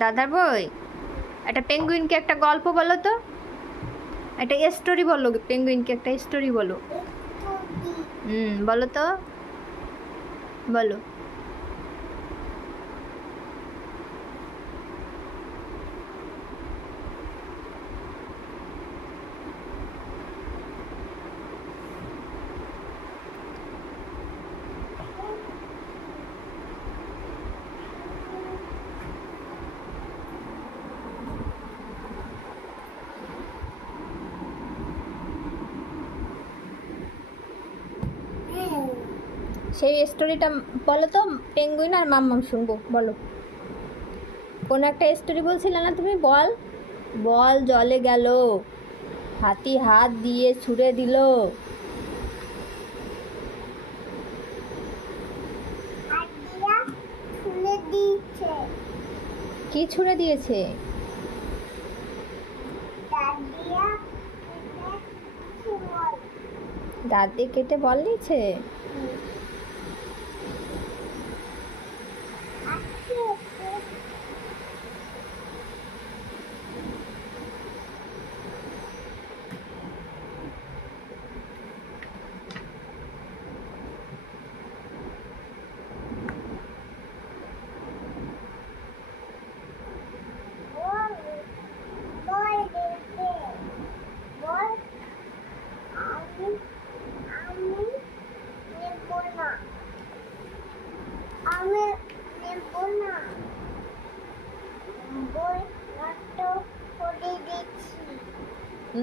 দাদার বই। একটা পেঙ্গুইনকে একটা গল্প বলো তো, একটা স্টোরি বলো, পেঙ্গুইনকে একটা স্টোরি বলো। বলো তো, বলো। সেই স্টোরিটা বলো তো, পেঙ্গুইন আর মাম্মাম শুনবো, বলো। কোন একটা স্টোরি বলছিলে না তুমি? বল বল। জলে গেল, হাতি হাত দিয়ে ছুঁড়ে দিল। কি ছুঁড়ে দিয়েছে? দাঁত দিয়ে কেটে বল নিয়েছে।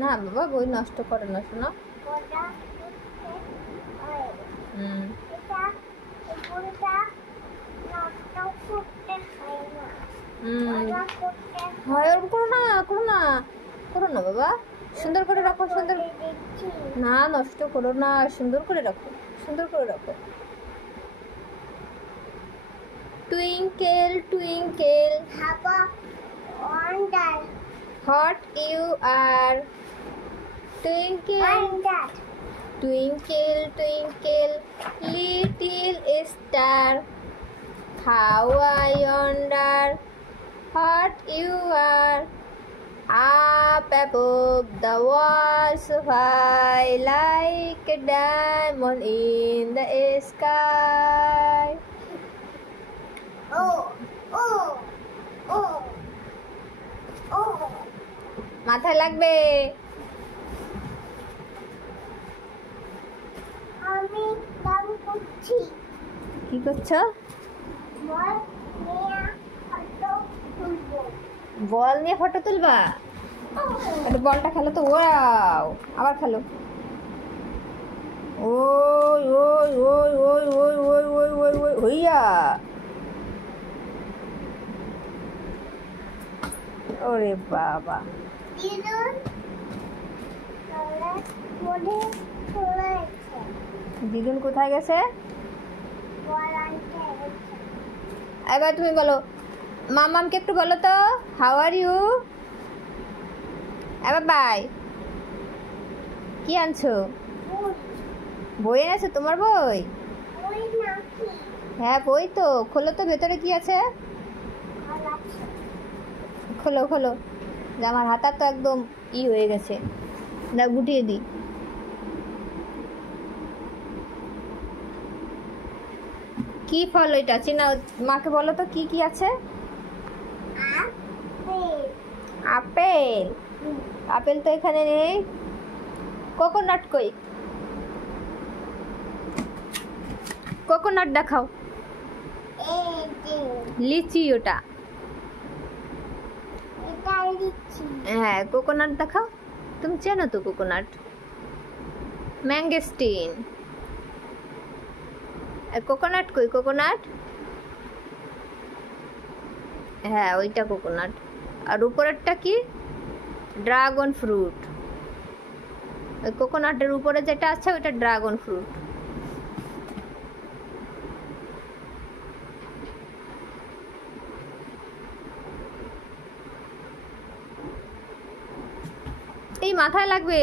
না বাবা, বই নষ্ট করে না শোনা। হয় ওরকম করো না, করো না, করো না বাবা। সুন্দর করে রাখো, সুন্দর। না, নষ্ট করো না, সুন্দর করে রাখো, সুন্দর করে রাখো। Twinkle twinkle what you are, twinkle twinkle twinkle little star, how I wonder what you are, up above the world so high like a diamond in the sky. মাথায় লাগবে। আমি গান করছি। কি করছো? বল নিয়ে ফটো তুলবা? একটা বলটা খেলো তো। ওয়াও, আবার খেলো। ওই ওই ওই ওই ওই ওই ওই ওই ওই হইয়া। ওরে বাবা, দিদুন কোথায় গেছে? এবার তুমি বলো, মামামকে একটু বলো তো, হাউ আর ইউ। এবার বাই। কি আনছো? বই এনেছো? তোমার বই? হ্যাঁ বই তো। খোলো তো, ভেতরে কি আছে? খোলো খোলো। আমার হাতা তো একদম হয়ে গেছে, না গুটিয়ে দিই। কি ফল ওইটা? চিনা মাকে বলো তো, কি কি আছে? আপেল। আপেল তো এখানে নেই। কোকোনাট কই? কোকোনাট দেখাও। লিচি ওটা। হ্যাঁ, কোকোনাট দেখাও। তুমি চেনো তো কোকোনাট? ম্যাঙ্গোস্টিন। কোকোনাট কই? কোকোনাট, হ্যাঁ ওইটা কোকোনাট। আর উপরেরটা কি? Dragon fruit. ওই কোকোনাটের উপরে যেটা আছে ওইটা ড্রাগন ফ্রুট। এই মাথায় লাগবে।